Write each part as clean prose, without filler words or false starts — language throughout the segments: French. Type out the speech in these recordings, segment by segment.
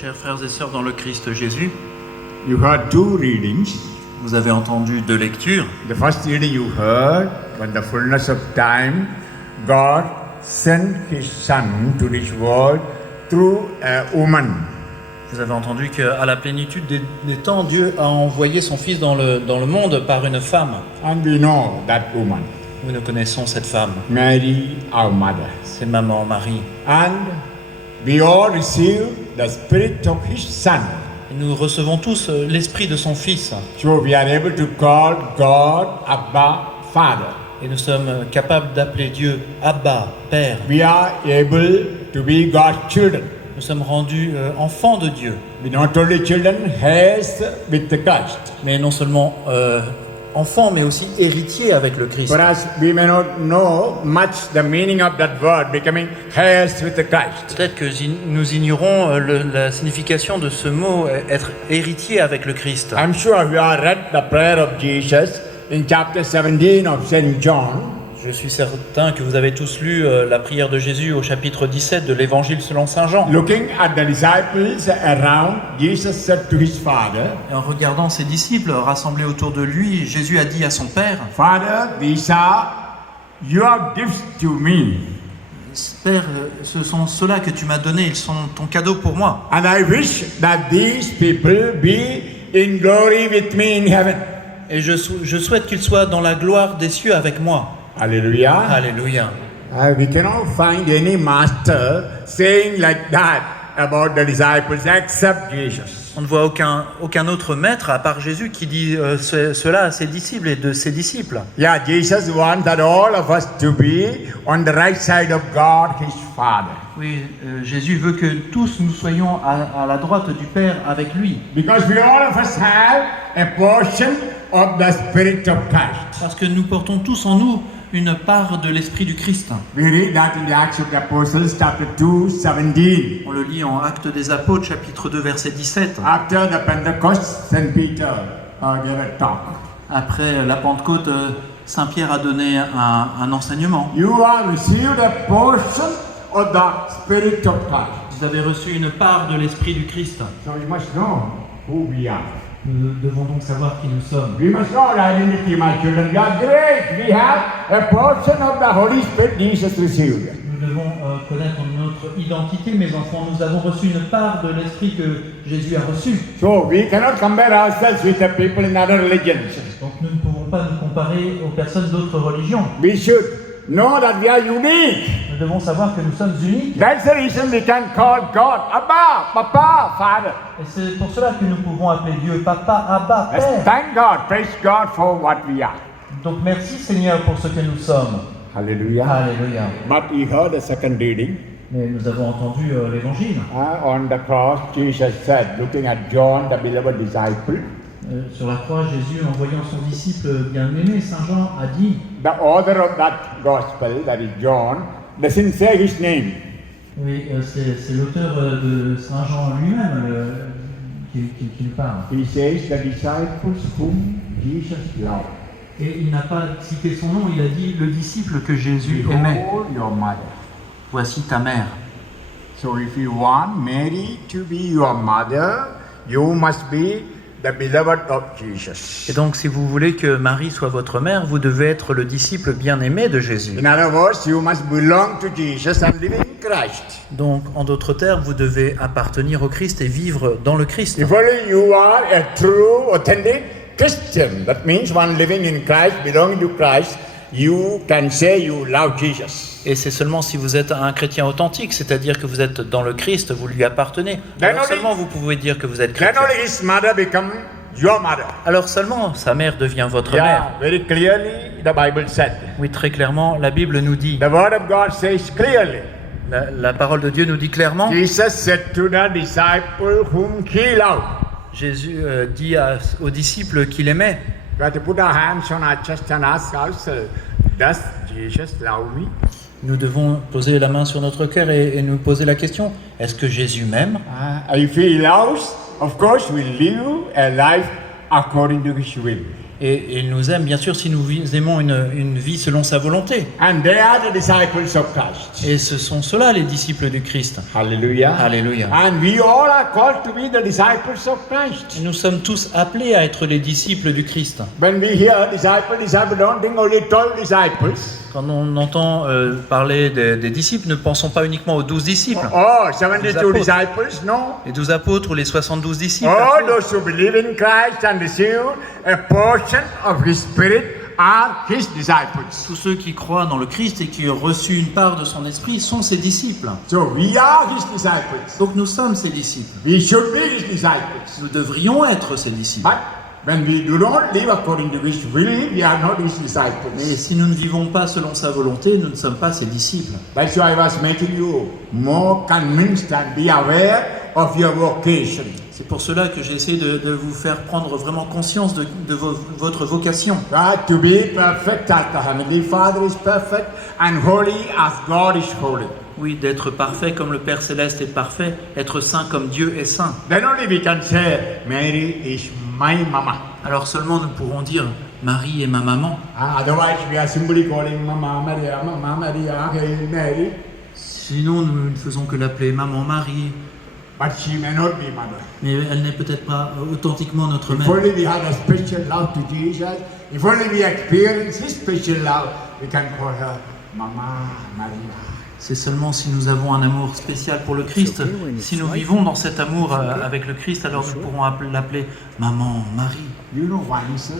Chers frères et sœurs dans le Christ Jésus, You heard two readings. vous avez entendu deux lectures. The first reading you heard, when the fullness of time, God sent His Son to this world through a woman. Vous avez entendu qu'à la plénitude des temps, Dieu a envoyé son Fils dans le monde par une femme. And we know that woman, Nous connaissons cette femme. Mary, our mother. C'est maman Marie. And we all receive the Spirit of His Son. Et nous recevons tous l'esprit de son Fils. So we are able to call God Abba, Father. Et nous sommes capables d'appeler Dieu Abba, Père. We are able to be God's children. Nous sommes rendus enfants de Dieu. We not only children, heirs with the Christ. Mais non seulement enfants, mais aussi héritiers avec le Christ. Whereas we may not know much the meaning of that word, becoming heirs with the Christ. Peut-être que nous ignorons la signification de ce mot, être héritier avec le Christ. I'm sure you have read the prayer of Jesus in chapter 17 of St. John. Je suis certain que vous avez tous lu la prière de Jésus au chapitre 17 de l'Évangile selon saint Jean. Looking at the disciples around, Jesus said to his Father, Et en regardant ses disciples rassemblés autour de lui, Jésus a dit à son Père, Father, these are your gifts to me. Père, ce sont ceux-là que tu m'as donnés, ils sont ton cadeau pour moi. And I wish that these people be in glory with me in heaven. Et je souhaite qu'ils soient dans la gloire des cieux avec moi. Hallelujah. Alléluia. We cannot find any master saying like that about the disciples except Jesus. On ne voit aucun autre maître à part Jésus qui dit cela à ses disciples et de ses disciples. Yeah, Jesus wants that all of us to be on the right side of God, His Father. Oui, Jésus veut que tous nous soyons à la droite du Père avec lui. Because we all of us have a portion of the Spirit of Christ. Parce que nous portons tous en nous une part de l'Esprit du Christ. We read that in the Acts of the Apostles, chapter 2, 17. On le lit en Actes des Apôtres, chapitre 2, verset 17. After the Pentecost, St. Peter gave a talk. Après la Pentecôte, Saint Pierre a donné un enseignement. You have received a portion of the Spirit of Christ. Vous avez reçu une part de l'Esprit du Christ. So we must know who we are. Nous devons donc savoir qui nous sommes. We must know our identity, my children. We are great. We have a portion of the Holy Spirit Jesus received. Nous devons connaître notre identité, mes enfants. Nous avons reçu une part de l'Esprit que Jésus a reçu. So we cannot compare ourselves with the people in other religions. Donc nous ne pouvons pas nous comparer aux personnes d'autres religions. We should know that we are unique. Nous devons savoir que nous sommes uniques. That's the reason we can call God Abba, Papa, Father. Et c'est pour cela que nous pouvons appeler Dieu Papa, Abba, Let's Père. thank God, praise God for what we are. Donc merci Seigneur pour ce que nous sommes. Hallelujah. Alléluia. But we heard the second reading. Mais nous avons entendu l'Évangile. On the cross, Jesus said, looking at John, the beloved disciple, Sur la croix, Jésus, en voyant son disciple bien-aimé, Saint Jean, a dit, the author of that gospel, that is John, doesn't say his name. oui, c'est l'auteur de Saint Jean lui-même qui nous parle. He says the disciples whom Jesus loved. Et il n'a pas cité son nom, il a dit le disciple que Jésus aimait. Behold your mother. Voici ta mère. So if you want Mary to be your mother, you must be the beloved of Jesus. Et donc, si vous voulez que Marie soit votre mère, vous devez être le disciple bien-aimé de Jésus. In other words, you must belong to Jesus and live in Christ. Donc, en d'autres termes, vous devez appartenir au Christ et vivre dans le Christ. If only you are a true, authentic Christian, that means one living in Christ, belonging to Christ, you can say you love Jesus. Et c'est seulement si vous êtes un chrétien authentique, c'est-à-dire que vous êtes dans le Christ, vous lui appartenez. Alors seulement vous pouvez dire que vous êtes Then chrétien. only his mother become your mother. Alors seulement sa mère devient votre mère. Yeah, very clearly the Bible said. Oui, très clairement, la Bible nous dit, The word of God says clearly. la parole de Dieu nous dit clairement, Jesus said to the disciple whom he loved. Jésus dit aux disciples qu'il aimait. We have to put our hands on our chest and ask ourselves, does Jesus love me? Nous devons poser la main sur notre cœur et nous poser la question, est-ce que Jésus m'aime? If he loves, of course we'll live a life according to his will. Et il nous aime, bien sûr, si nous aimons une vie selon sa volonté. And they are the disciples of Christ. Et ce sont ceux-là les disciples du Christ. Hallelujah. Alléluia. And we all are called to be the disciples of Christ. Et nous sommes tous appelés à être les disciples du Christ. When we hear disciple, don't think only 12 disciples. Quand on entend parler des disciples, ne pensons pas uniquement aux 12 disciples. Oh, 72 apôtres. disciples, no. Les 12 apôtres ou les 72 disciples. All those who believe in Christ and receive a portion of His Spirit are His disciples. Tous ceux qui croient dans le Christ et qui ont reçu une part de son esprit sont ses disciples. So we are His disciples. Donc nous sommes ses disciples. We should be His disciples. Nous devrions être ses disciples. But when we do not live according to His will, we are not His Mais disciples. si nous ne vivons pas selon sa volonté, nous ne sommes pas ses disciples. That's why I was making you more convinced and be aware of your vocation. C'est pour cela que j'ai essayé de vous faire prendre vraiment conscience de votre vocation. God, to be perfect as the Heavenly Father is perfect and holy as God is holy. Oui, d'être parfait comme le Père Céleste est parfait, être saint comme Dieu est saint. Then only we can say, Mary is my mama. Alors seulement nous pourrons dire Marie est ma maman. Otherwise, we are simply calling Mama Maria, Hail Mary. Sinon nous ne faisons que l'appeler Maman Marie, But she may not be mother. mais elle n'est peut-être pas authentiquement notre If mère. only we had a special love to Jesus, if only we experience His special love, we can call her Mama Maria. C'est seulement si nous avons un amour spécial pour le Christ, si nous vivons dans cet amour avec le Christ, alors nous pourrons l'appeler Maman Marie. You know, once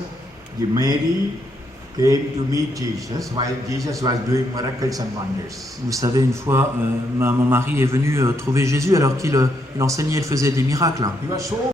the Mary came to meet Jesus while Jesus was doing miracles and wonders. Vous savez, une fois, Maman Marie est venue trouver Jésus alors qu'il enseignait, il faisait des miracles. He was so